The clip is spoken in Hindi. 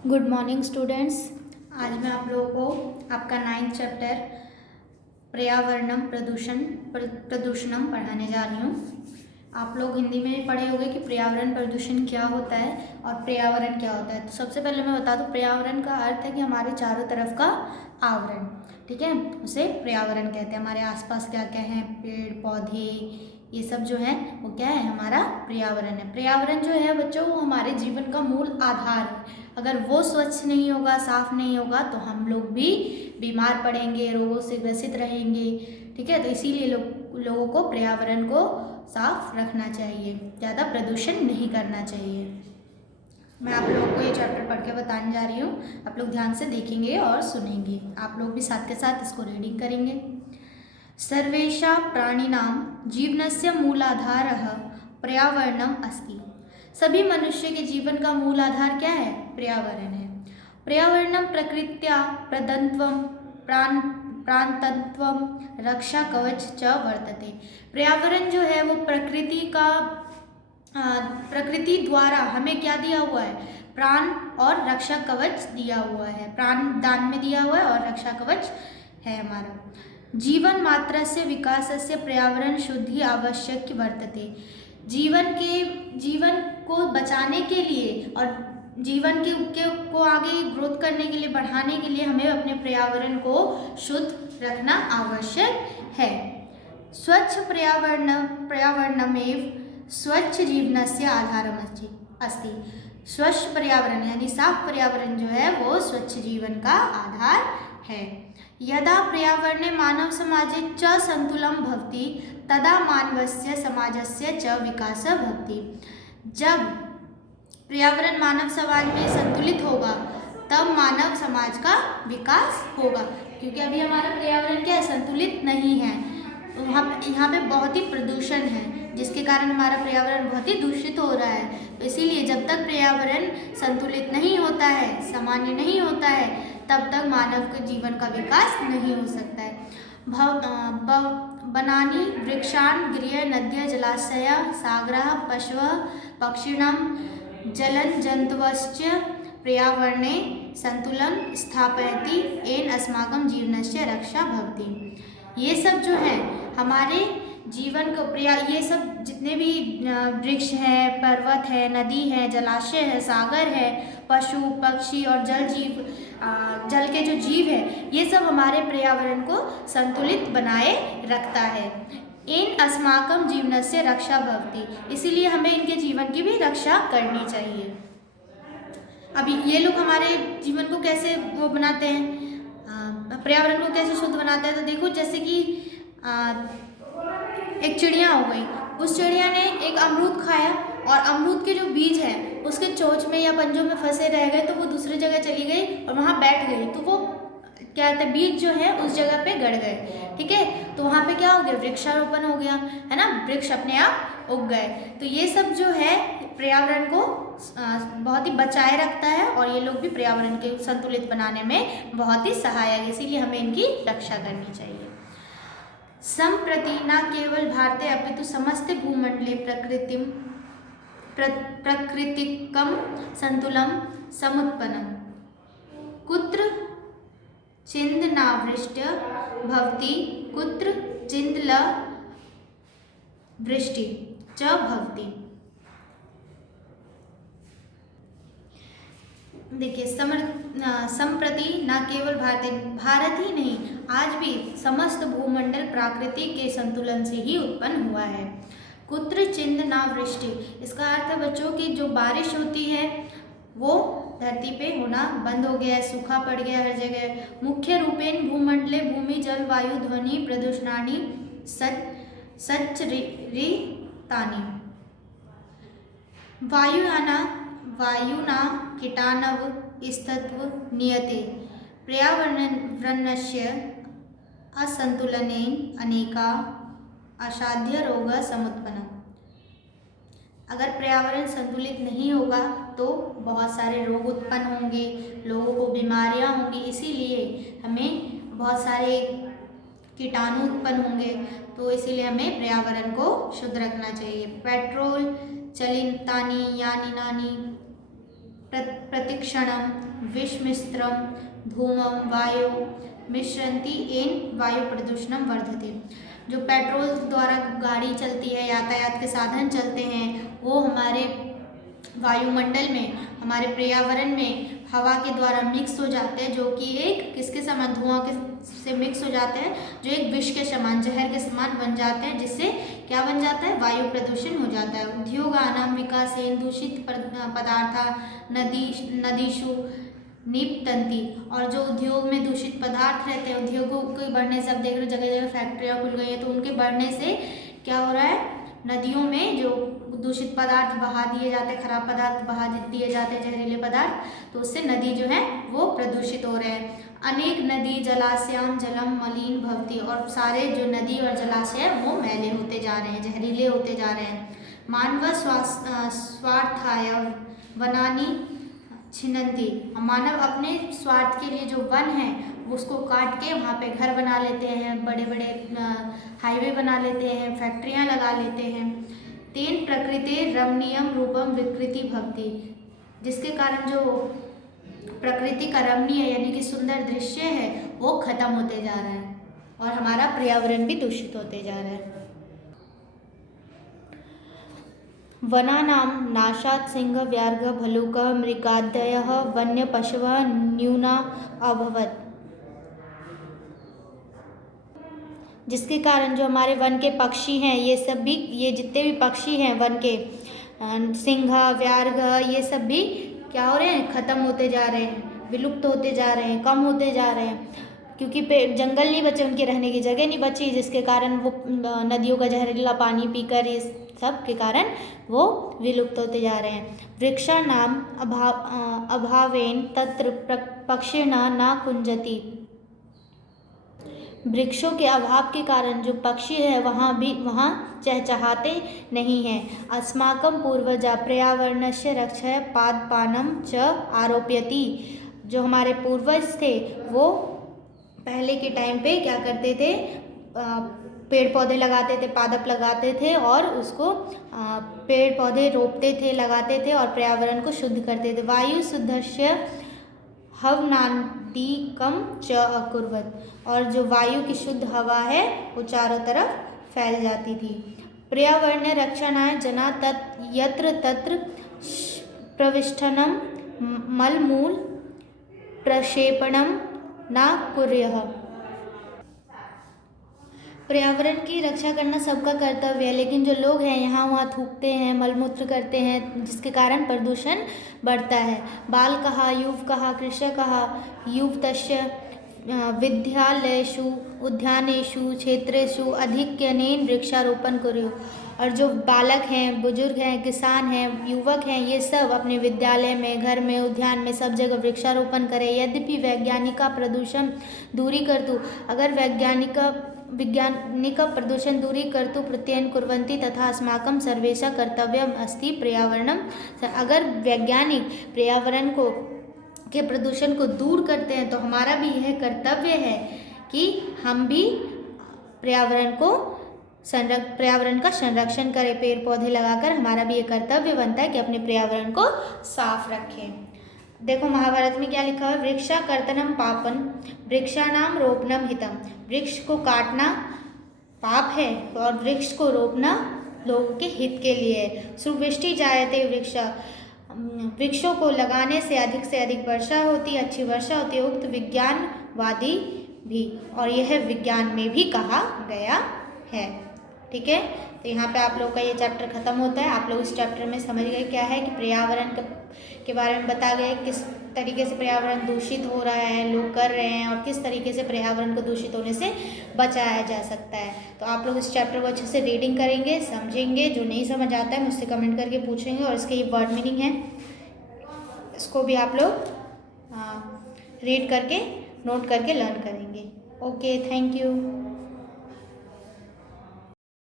Good morning students. आज मैं आप लोगों को आपका 9th चैप्टर पर्यावरणम प्रदूषणम पढ़ाने जा रही हूँ। आप लोग हिंदी में पढ़े होंगे कि पर्यावरण प्रदूषण क्या होता है और पर्यावरण क्या होता है। तो सबसे पहले मैं बता दूँ, पर्यावरण का अर्थ है कि हमारे चारों तरफ का आवरण, ठीक है, उसे पर्यावरण कहते हैं। हमारे आसपास क्या क्या है, पेड़ पौधे, ये सब जो है वो क्या है, हमारा पर्यावरण है। पर्यावरण जो है बच्चों, वो हमारे जीवन का मूल आधार है। अगर वो स्वच्छ नहीं होगा, साफ नहीं होगा, तो हम लोग भी बीमार पड़ेंगे, रोगों से ग्रसित रहेंगे, ठीक है। तो इसीलिए लोगों को पर्यावरण को साफ रखना चाहिए, ज़्यादा प्रदूषण नहीं करना चाहिए। मैं आप लोगों को ये चैप्टर पढ़ के बताने जा रही हूँ। आप लोग ध्यान से देखेंगे और सुनेंगे। आप लोग भी साथ के साथ इसको रीडिंग करेंगे। सर्वेषां प्राणिनां जीवनस्य मूलाधारः पर्यावरणम् अस्ति। सभी मनुष्य के जीवन का मूल आधार क्या है? पर्यावरण है। पर्यावरणं प्रकृत्या प्रदत्वं प्राणतत्त्वं रक्षा कवच च वर्तते। पर्यावरण जो है वो प्रकृति द्वारा हमें क्या दिया हुआ है? प्राण और रक्षा कवच दिया हुआ है। प्राण दान में दिया हुआ है और रक्षा कवच है हमारा। जीवन मात्रस्य विकासस्य पर्यावरण शुद्धि आवश्यक वर्तते। जीवन को बचाने के लिए और जीवन को आगे ग्रोथ करने के लिए, बढ़ाने के लिए हमें अपने पर्यावरण को शुद्ध रखना आवश्यक है। स्वच्छ पर्यावरणमेव स्वच्छ जीवनस्य आधारम् अस्ति। स्वच्छ पर्यावरण यानी साफ पर्यावरण जो है वो स्वच्छ जीवन का आधार है। यदा पर्यावरणे मानव समाजे च संतुलन भवति तदा मानवस्य समाजस्य च विकासः भवति। जब पर्यावरण मानव समाज में संतुलित होगा तब मानव समाज का विकास होगा। क्योंकि अभी हमारा पर्यावरण क्या है, संतुलित नहीं है। यहाँ पे बहुत ही प्रदूषण है, जिसके कारण हमारा पर्यावरण बहुत ही दूषित हो रहा है। तो इसीलिए जब तक पर्यावरण संतुलित नहीं होता है, सामान्य नहीं होता है, तब तक मानव के जीवन का विकास नहीं हो सकता है। वनानि वृक्षान् गृह नद्यः जलाशयाः सागराः पशवः पक्षिणां जलन जन्तवश्च पर्यावरणे संतुलन स्थापयति येन अस्माकं जीवनस्य रक्षा भवति। ये सब जो है हमारे जीवन को ये सब जितने भी वृक्ष है, पर्वत है, नदी है, जलाशय है, सागर है, पशु पक्षी और जल के जो जीव है, ये सब हमारे पर्यावरण को संतुलित बनाए रखता है। इन अस्माकं जीवनस्य रक्षा भवति, इसीलिए हमें इनके जीवन की भी रक्षा करनी चाहिए। अभी ये लोग हमारे जीवन को कैसे वो बनाते हैं, पर्यावरण को कैसे शुद्ध बनाते हैं? तो देखो, जैसे कि एक चिड़िया हो गई, उस चिड़िया ने एक अमरूद खाया और अमरूद के जो बीज है उसके चोंच में या पंजों में फंसे रह गए, तो वो दूसरी जगह चली गई और वहाँ बैठ गई। तो वो क्या कहते हैं, बीज जो है उस जगह पे गड़ गए, ठीक है। तो वहाँ पे क्या हो गया, वृक्षारोपण हो गया, है ना, वृक्ष अपने आप उग गए। तो ये सब जो है पर्यावरण को बहुत ही बचाए रखता है और ये लोग भी पर्यावरण के संतुलित बनाने में बहुत ही सहायक है, इसीलिए हमें इनकी रक्षा करनी चाहिए। संप्रति न केवल भारते अपितु समस्त भूमंडले प्राकृतिकं संतुलन समुत्पन्नम्। कुत्र चिन्दनावृष्टिः भवति कुत्र चिन्दलवृष्टिः च भवति। देखिए, संप्रति न केवल भारत ही नहीं, आज भी समस्त भूमंडल प्रकृति के संतुलन से ही उत्पन्न हुआ है। कुत्र चिन्दनावृष्टि, इसका अर्थ है बच्चों की जो बारिश होती है वो धरती पे होना बंद हो गया है, सूखा पड़ गया हर जगह। मुख्य रूपेण भूमंडले भूमि जल वायु ध्वनि प्रदूषणानि सच्चरितानि। वायुना कीटाणव स्तत्व नियते पर्यावरणस्य असंतुलनेन अनेका असाध्य रोग समुत्पन्न। अगर पर्यावरण संतुलित नहीं होगा तो बहुत सारे रोग उत्पन्न होंगे, लोगों को बीमारियां होंगी, इसीलिए हमें बहुत सारे कीटाणु उत्पन्न होंगे। तो इसीलिए हमें पर्यावरण को शुद्ध रखना चाहिए। पेट्रोल चलितानि यानानि प्रतिक्षणम विषमिश्रम धूमम वायु मिश्रन्ति येन वायु प्रदूषणम वर्धते। जो पेट्रोल द्वारा गाड़ी चलती है, यातायात के साधन चलते हैं, वो हमारे वायुमंडल में, हमारे पर्यावरण में हवा के द्वारा मिक्स हो जाते हैं, जो कि एक किसके समान, धुआं के से मिक्स हो जाते हैं, जो एक विष के समान, जहर के समान बन जाते हैं, जिससे क्या बन जाता है, वायु प्रदूषण हो जाता है। उद्योगानां विकासेन दूषित पदार्था नदीषु निपतन्ति। और जो उद्योग में दूषित पदार्थ रहते हैं, उद्योगों के बढ़ने से, अब देख रहे हो जगह जगह फैक्ट्रियाँ खुल गई हैं, तो उनके बढ़ने से क्या हो रहा है, नदियों में जो दूषित पदार्थ बहा दिए जाते हैं, खराब पदार्थ बहा दिए जाते हैं, जहरीले पदार्थ, तो उससे नदी जो है वो प्रदूषित हो रहे हैं। अनेक नदी जलाशयाम जलम मलिन भवति। और सारे जो नदी और जलाशय है वो मैले होते जा रहे हैं, जहरीले होते जा रहे हैं। मानव स्वार्थाय वनानि छिन्नन्ति। मानव अपने स्वार्थ के लिए जो वन है उसको काट के वहाँ पे घर बना लेते हैं, बड़े बड़े हाईवे बना लेते हैं, फैक्ट्रियाँ लगा लेते हैं। तेन प्रकृति रमणीयम रूपम विकृति भवति। जिसके कारण जो प्रकृति का रमणीय यानी कि सुंदर दृश्य है वो खत्म होते जा रहा है और हमारा पर्यावरण भी दूषित होते जा रहा है। वनानां नाशात् सिंह व्याघ्र भलुक मृगादयः वन्य पशवः न्यूना अभवत्। जिसके कारण जो हमारे वन के पक्षी हैं, ये सब भी, ये जितने भी पक्षी हैं वन के, सिंह व्याघ्र, ये सब भी क्या हो रहे हैं, खत्म होते जा रहे हैं, विलुप्त होते जा रहे हैं, कम होते जा रहे हैं, क्योंकि जंगल नहीं बचे, उनके रहने की जगह नहीं बची, जिसके कारण वो नदियों का जहरीला पानी पीकर इस सब के कारण वो विलुप्त होते जा रहे हैं। वृक्षाणाम अभावेन तत्र पक्षिणा न कुंजति। वृक्षों के अभाव के कारण जो पक्षी है वहाँ चहचहाते नहीं हैं। अस्माकं पूर्वजा पर्यावरणस्य रक्षाय पादपानं च आरोपयति। जो हमारे पूर्वज थे वो पहले के टाइम पे क्या करते थे, पेड़ पौधे लगाते थे, पादप लगाते थे और उसको पेड़ पौधे रोपते थे, लगाते थे और पर्यावरण को शुद्ध करते थे। वायु शुद्धस्य हवनादिकम च अकुर्वत। और जो वायु की शुद्ध हवा है वो चारों तरफ फैल जाती थी। पर्यावरण रक्षणाय जना यत्र तत्र प्रविष्टनम मलमूल प्रक्षेपणम न कुर्यः। पर्यावरण की रक्षा करना सबका कर्तव्य है, लेकिन जो लोग हैं यहाँ वहाँ थूकते हैं, मलमूत्र करते हैं, जिसके कारण प्रदूषण बढ़ता है। बालकः युवकः कृषकः युवतस्य विद्यालयेषु उद्यानेषु क्षेत्रेषु अधिक्यनेन वृक्षारोपण कुर्युः। और जो बालक हैं, बुजुर्ग हैं, किसान हैं, युवक हैं, ये सब अपने विद्यालय में, घर में, उद्यान में, सब जगह वृक्षारोपण करें। यद्यपि वैज्ञानिक प्रदूषण दूरी कर्तुं, अगर वैज्ञानिक प्रदूषण दूरी कर्तुं प्रत्ययन कुर्वन्ति तथा अस्माकं सर्वेषां कर्तव्यम् अस्ति पर्यावरणम। अगर वैज्ञानिक पर्यावरण को के प्रदूषण को दूर करते हैं तो हमारा भी यह कर्तव्य है कि हम भी पर्यावरण का संरक्षण करें। पेड़ पौधे लगाकर हमारा भी ये कर्तव्य बनता है कि अपने पर्यावरण को साफ रखें। देखो महाभारत में क्या लिखा है, वृक्षा कर्तनम पापन वृक्षाणाम रोपणम हितम। वृक्ष को काटना पाप है और वृक्ष को रोपना लोगों के हित के लिए है। सुवृष्टि जायते वृक्षा। वृक्षों को लगाने से अधिक वर्षा होती है, अच्छी वर्षा होती है। उक्त विज्ञानवादी भी, और यह विज्ञान में भी कहा गया है। ठीक है, तो यहाँ पे आप लोग का ये चैप्टर खत्म होता है। आप लोग इस चैप्टर में समझ गए क्या है कि पर्यावरण के बारे में बता गए, किस तरीके से पर्यावरण दूषित हो रहा है, लोग कर रहे हैं, और किस तरीके से पर्यावरण को दूषित होने से बचाया जा सकता है। तो आप लोग इस चैप्टर को अच्छे से रीडिंग करेंगे, समझेंगे। जो नहीं समझ आता है मुझसे कमेंट करके पूछेंगे, और इसके ये वर्ड मीनिंग है, इसको भी आप लोग रीड करके नोट करके लर्न करेंगे। Okay, thank you.